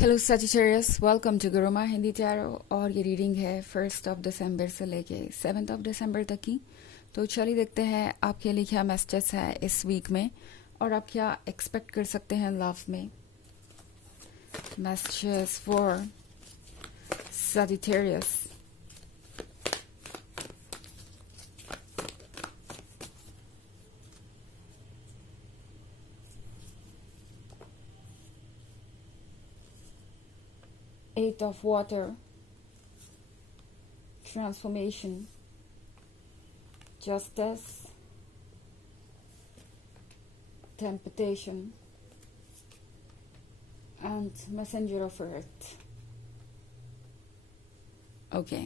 Hello Sagittarius, welcome to Guruma Hindi tarot. और ये reading है 1 दिसंबर से लेके 7 दिसंबर तक की। तो चलिए देखते हैं आपके लिए क्या मैसेजेस है इस वीक में और आप क्या एक्सपेक्ट कर सकते हैं लव में। Messages for Sagittarius. Eight of water, transformation, justice, temptation, and messenger of earth. Okay,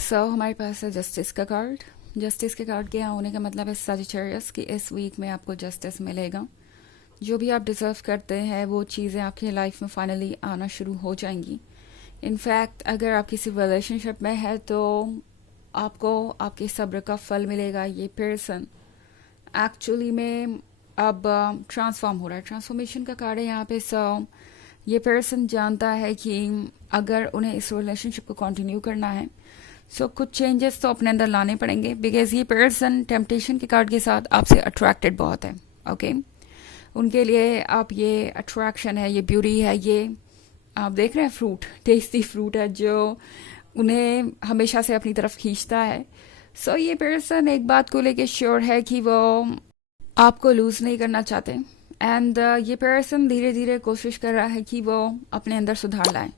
so हमारे पास है जस्टिस का कार्ड। जस्टिस के कार्ड के यहाँ होने का मतलब है सजिटेरियस कि इस वीक में आपको जस्टिस मिलेगा। जो भी आप डिजर्व करते हैं वो चीज़ें आपकी लाइफ में फाइनली आना शुरू हो जाएंगी। इनफैक्ट अगर आप किसी रिलेशनशिप में है तो आपको आपके सब्र का फल मिलेगा। ये पर्सन एक्चुअली में अब ट्रांसफॉर्म हो रहा है। ट्रांसफॉर्मेशन का कार्ड है यहाँ पे। सो ये पर्सन जानता है कि अगर उन्हें इस रिलेशनशिप को कंटिन्यू करना है कुछ चेंजेस तो अपने अंदर लाने पड़ेंगे। बिकॉज ये पर्सन टेम्पटेशन के कार्ड के साथ आपसे अट्रैक्टेड बहुत है। ओके, उनके लिए आप ये अट्रैक्शन है, ये ब्यूटी है, ये आप देख रहे हैं फ्रूट, टेस्टी फ्रूट है जो उन्हें हमेशा से अपनी तरफ खींचता है। सो ये पर्सन एक बात को लेके श्योर है कि वो आपको लूज नहीं करना चाहते। एंड ये पर्सन धीरे धीरे कोशिश कर रहा है कि वो अपने अंदर सुधार लाए।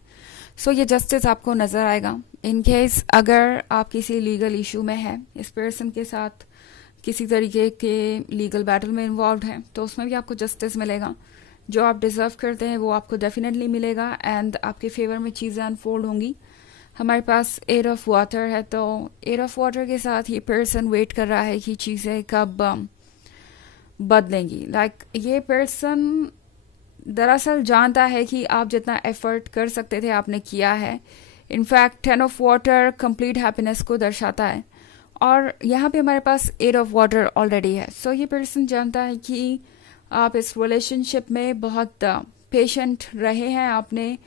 सो ये जस्टिस आपको नजर आएगा। इन केस अगर आप किसी लीगल इशू में है, इस पर्सन के साथ किसी तरीके के लीगल बैटल में इन्वॉल्व हैं, तो उसमें भी आपको जस्टिस मिलेगा। जो आप डिजर्व करते हैं वो आपको डेफिनेटली मिलेगा एंड आपके फेवर में चीज़ें अनफोल्ड होंगी। हमारे पास एट ऑफ वाटर है, तो एट ऑफ वाटर के साथ ये पर्सन वेट कर रहा है कि चीज़ें कब बदलेंगी। लाइक ये पर्सन दरअसल जानता है कि आप जितना एफर्ट कर सकते थे आपने किया है। In fact 10 of water complete happiness को दर्शाता है और यहाँ पे हमारे पास एट ऑफ वाटर ऑलरेडी है। सो ये पर्सन जानता है कि आप इस रिलेशनशिप में बहुत पेशेंट रहे हैं, आपने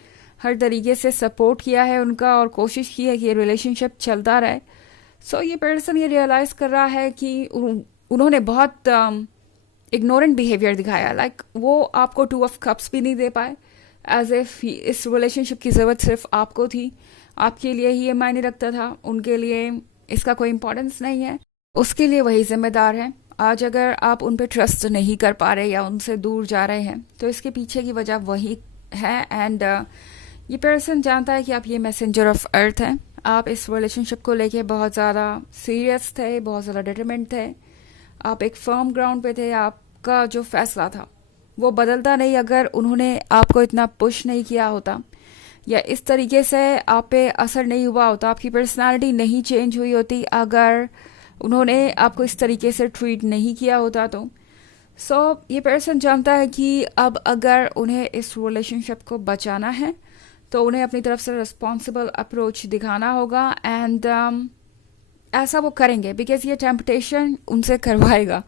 हर तरीके से सपोर्ट किया है उनका और कोशिश की है कि ये रिलेशनशिप चलता रहे। सो ये पर्सन ये रियलाइज कर रहा है कि उन्होंने बहुत इग्नोरेंट बिहेवियर दिखाया। लाइक वो आपको 2 ऑफ कप्स भी नहीं दे पाए, एज इफ इस रिलेशनशिप की ज़रूरत सिर्फ आपको थी, आपके लिए ही ये मायने रखता था, उनके लिए इसका कोई इम्पोर्टेंस नहीं है, उसके लिए वही जिम्मेदार है। आज अगर आप उन पे ट्रस्ट नहीं कर पा रहे या उनसे दूर जा रहे हैं तो इसके पीछे की वजह वही है। एंड ये पर्सन जानता है कि आप ये मैसेंजर ऑफ अर्थ हैं। आप इस रिलेशनशिप को लेके बहुत ज़्यादा सीरियस थे, बहुत ज़्यादा डिटरमिन्ड थे, आप एक फर्म ग्राउंड पे थे। आपका जो फैसला था वो बदलता नहीं अगर उन्होंने आपको इतना पुश नहीं किया होता या इस तरीके से आप पे असर नहीं हुआ होता, आपकी पर्सनालिटी नहीं चेंज हुई होती अगर उन्होंने आपको इस तरीके से ट्रीट नहीं किया होता। तो ये पर्सन जानता है कि अब अगर उन्हें इस रिलेशनशिप को बचाना है तो उन्हें अपनी तरफ से रिस्पॉन्सिबल अप्रोच दिखाना होगा। एंड ऐसा वो करेंगे बिकॉज ये टेम्पटेशन उनसे करवाएगा।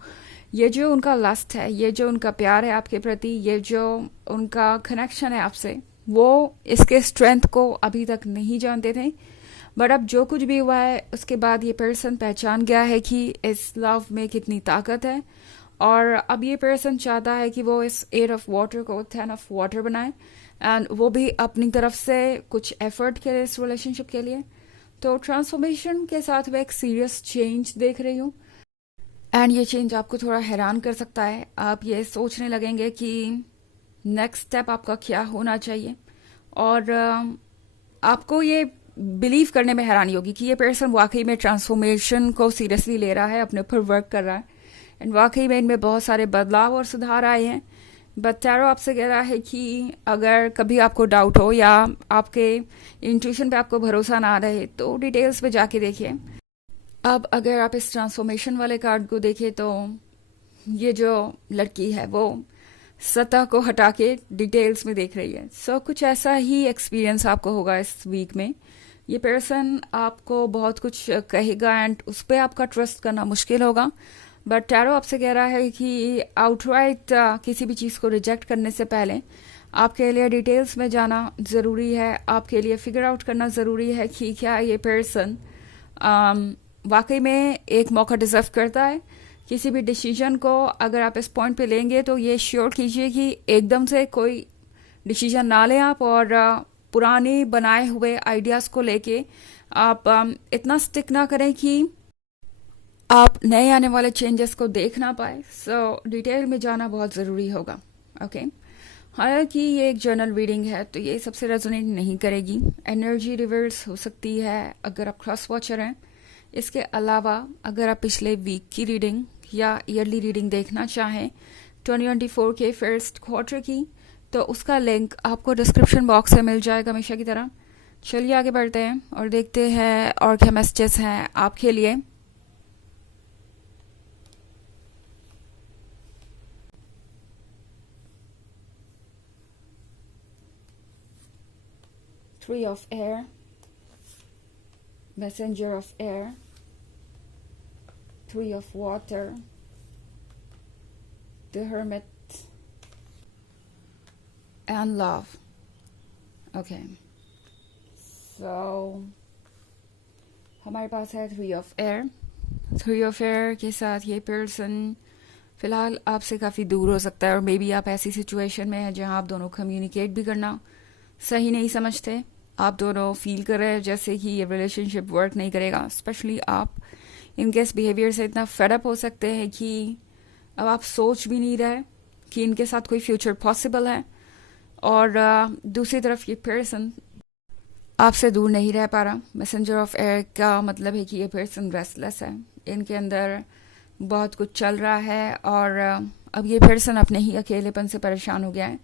ये जो उनका लस्ट है, ये जो उनका प्यार है आपके प्रति, ये जो उनका कनेक्शन है आपसे, वो इसके स्ट्रेंथ को अभी तक नहीं जानते थे। बट अब जो कुछ भी हुआ है उसके बाद ये पर्सन पहचान गया है कि इस लव में कितनी ताकत है। और अब ये पर्सन चाहता है कि वो इस एट ऑफ वाटर को 10 ऑफ वाटर बनाए एंड वो भी अपनी तरफ से कुछ एफर्ट करे इस रिलेशनशिप के लिए। तो ट्रांसफॉर्मेशन के साथ मैं एक सीरियस चेंज देख रही हूँ एंड ये चेंज आपको थोड़ा हैरान कर सकता है। आप ये सोचने लगेंगे कि नेक्स्ट स्टेप आपका क्या होना चाहिए और आपको ये बिलीव करने में हैरानी होगी कि ये पर्सन वाकई में ट्रांसफॉर्मेशन को सीरियसली ले रहा है, अपने ऊपर वर्क कर रहा है एंड वाकई में इनमें बहुत सारे बदलाव और सुधार आए हैं। बट टैरो आपसे कह रहा है कि अगर कभी आपको डाउट हो या आपके इंट्यूशन पे आपको भरोसा ना रहे तो डिटेल्स पे जाके देखिए। अब अगर आप इस ट्रांसफॉर्मेशन वाले कार्ड को देखें तो ये जो लड़की है वो सतह को हटा के डिटेल्स में देख रही है। कुछ ऐसा ही एक्सपीरियंस आपको होगा इस वीक में। ये पर्सन आपको बहुत कुछ कहेगा एंड उस पर आपका ट्रस्ट करना मुश्किल होगा। बट टैरो आपसे कह रहा है कि आउटराइट किसी भी चीज़ को रिजेक्ट करने से पहले आपके लिए डिटेल्स में जाना ज़रूरी है, आपके लिए फिगर आउट करना ज़रूरी है कि क्या ये पर्सन वाकई में एक मौका डिज़र्व करता है। किसी भी डिसीजन को अगर आप इस पॉइंट पे लेंगे तो ये श्योर कीजिए कि एकदम से कोई डिसीजन ना लें आप, और पुराने बनाए हुए आइडियाज़ को लेके आप इतना स्टिक ना करें कि आप नए आने वाले चेंजेस को देख ना पाए। सो डिटेल में जाना बहुत ज़रूरी होगा। ओके, हालांकि ये एक जर्नल रीडिंग है तो ये सबसे रेजोनेट नहीं करेगी। एनर्जी रिवर्स हो सकती है अगर आप क्रॉस वॉचर हैं। इसके अलावा अगर आप पिछले वीक की रीडिंग या ईयरली रीडिंग देखना चाहें 2024 के फर्स्ट क्वार्टर की, तो उसका लिंक आपको डिस्क्रिप्शन बॉक्स में मिल जाएगा हमेशा की तरह। चलिए आगे बढ़ते हैं और देखते हैं और क्या मैसेजेस हैं आपके लिए। Three of Air, Messenger of Air, Three of Water, The Hermit, and Love. Okay, so हमारे पास है Three of Air। Three of Air के साथ ये पर्सन फ़िलहाल आपसे काफ़ी दूर हो सकता है, और मे बी आप ऐसी सिचुएशन में हैं जहां आप दोनों कम्युनिकेट भी करना सही नहीं समझते। आप दोनों फील कर रहे हैं जैसे कि ये रिलेशनशिप वर्क नहीं करेगा। स्पेशली आप इनके इस बिहेवियर से इतना फेडअप हो सकते हैं कि अब आप सोच भी नहीं रहे कि इनके साथ कोई फ्यूचर पॉसिबल है। और दूसरी तरफ ये पर्सन आपसे दूर नहीं रह पा रहा। मैसेंजर ऑफ एयर का मतलब है कि ये पर्सन रेस्टलेस है, इनके अंदर बहुत कुछ चल रहा है, और अब ये पर्सन अपने ही अकेलेपन से परेशान हो गया है।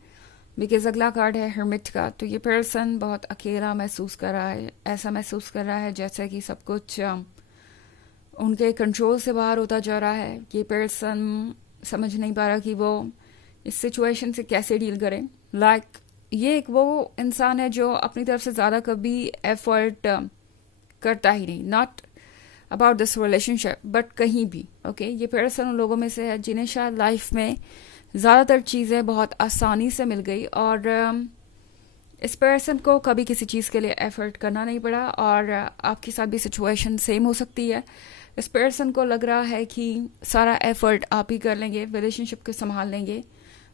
बिकॉज अगला कार्ड है हर्मिट का, तो ये पर्सन बहुत अकेला महसूस कर रहा है। ऐसा महसूस कर रहा है जैसे कि सब कुछ उनके कंट्रोल से बाहर होता जा रहा है। ये पर्सन समझ नहीं पा रहा कि वो इस सिचुएशन से कैसे डील करे। लाइक ये एक वो इंसान है जो अपनी तरफ से ज़्यादा कभी एफर्ट करता ही नहीं। Not about this relationship but कहीं भी। ओके, ये पर्सन उन लोगों में से है जिन्हें शायद लाइफ में ज़्यादातर चीज़ें बहुत आसानी से मिल गई, और इस पर्सन को कभी किसी चीज़ के लिए एफर्ट करना नहीं पड़ा। और आपके साथ भी सिचुएशन सेम हो सकती है। इस पर्सन को लग रहा है कि सारा एफर्ट आप ही कर लेंगे, रिलेशनशिप को संभाल लेंगे,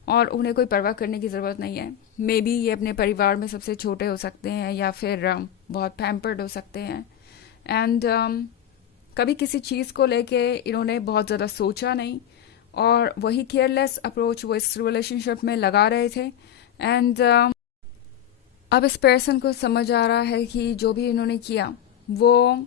और उन्हें कोई परवाह करने की ज़रूरत नहीं है। मे बी ये अपने परिवार में सबसे छोटे हो सकते हैं, या फिर बहुत पैम्पर्ड हो सकते हैं। एंड कभी किसी चीज़ को लेके इन्होंने बहुत ज़्यादा सोचा नहीं, और वही केयरलेस अप्रोच वो इस रिलेशनशिप में लगा रहे थे। एंड अब इस पर्सन को समझ आ रहा है कि जो भी इन्होंने किया वो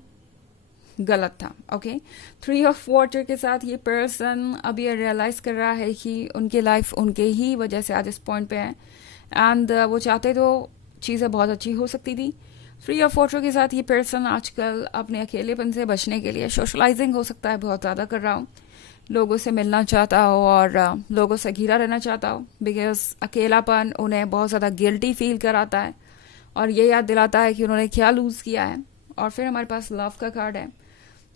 गलत था। ओके, थ्री ऑफ वाटर के साथ ये पर्सन अब ये रियलाइज कर रहा है कि उनकी लाइफ उनके ही वजह से आज इस पॉइंट पे है। एंड वो चाहते तो चीज़ें बहुत अच्छी हो सकती थी। थ्री ऑफ वाटर के साथ ये पर्सन आजकल अपने अकेलेपन से बचने के लिए सोशलाइजिंग हो सकता है बहुत ज़्यादा कर रहा हूँ, लोगों से मिलना चाहता हो और लोगों से घिरा रहना चाहता हो। बिकॉज अकेलापन उन्हें बहुत ज़्यादा गिल्टी फील कराता है, और ये याद दिलाता है कि उन्होंने क्या लूज़ किया है। और फिर हमारे पास लव का कार्ड है।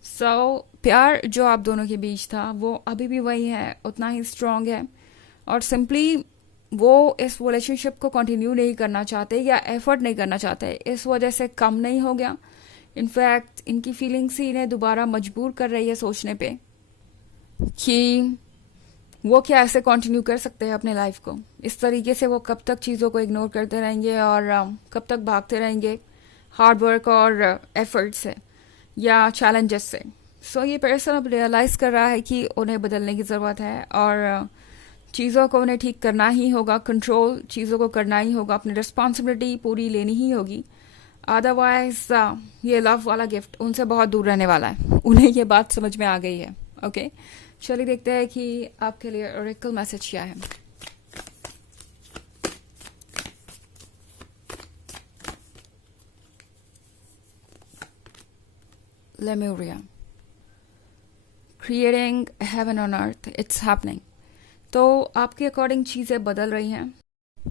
सो प्यार जो आप दोनों के बीच था वो अभी भी वही है, उतना ही स्ट्रांग है, और सिंपली वो इस रिलेशनशिप को कंटिन्यू नहीं करना चाहते या एफर्ट नहीं करना चाहते, इस वजह से कम नहीं हो गया। इनफैक्ट इनकी फीलिंग्स ही इन्हें दोबारा मजबूर कर रही है सोचने पे कि वो क्या ऐसे कंटिन्यू कर सकते हैं अपने लाइफ को। इस तरीके से वो कब तक चीज़ों को इग्नोर करते रहेंगे और कब तक भागते रहेंगे हार्ड वर्क और एफर्ट से या चैलेंजेस से। सो ये पर्सन अब रियलाइज़ कर रहा है कि उन्हें बदलने की ज़रूरत है, और चीज़ों को उन्हें ठीक करना ही होगा, कंट्रोल चीज़ों को करना ही होगा, अपनी रिस्पॉन्सिबिलिटी पूरी लेनी ही होगी। अदरवाइज ये लव वाला गिफ्ट उनसे बहुत दूर रहने वाला है। उन्हें ये बात समझ में आ गई है। ओके, चलिए देखते हैं कि आपके लिए ओरेकल मैसेज क्या है। Lemuria, creating heaven on earth, it's happening. तो आपके अकॉर्डिंग चीज़ें बदल रही हैं।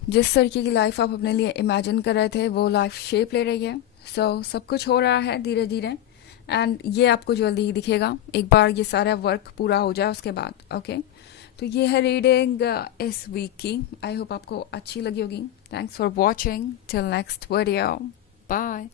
जिस तरीके की लाइफ आप अपने लिए इमेजिन कर रहे थे वो लाइफ शेप ले रही है। सो सब कुछ हो रहा है धीरे धीरे, एंड ये आपको जल्दी ही दिखेगा एक बार ये सारा वर्क पूरा हो जाए उसके बाद। ओके, तो ये है रीडिंग इस वीक की। आई होप आपको अच्छी लगी होगी। Thanks for watching. Till next video. Bye.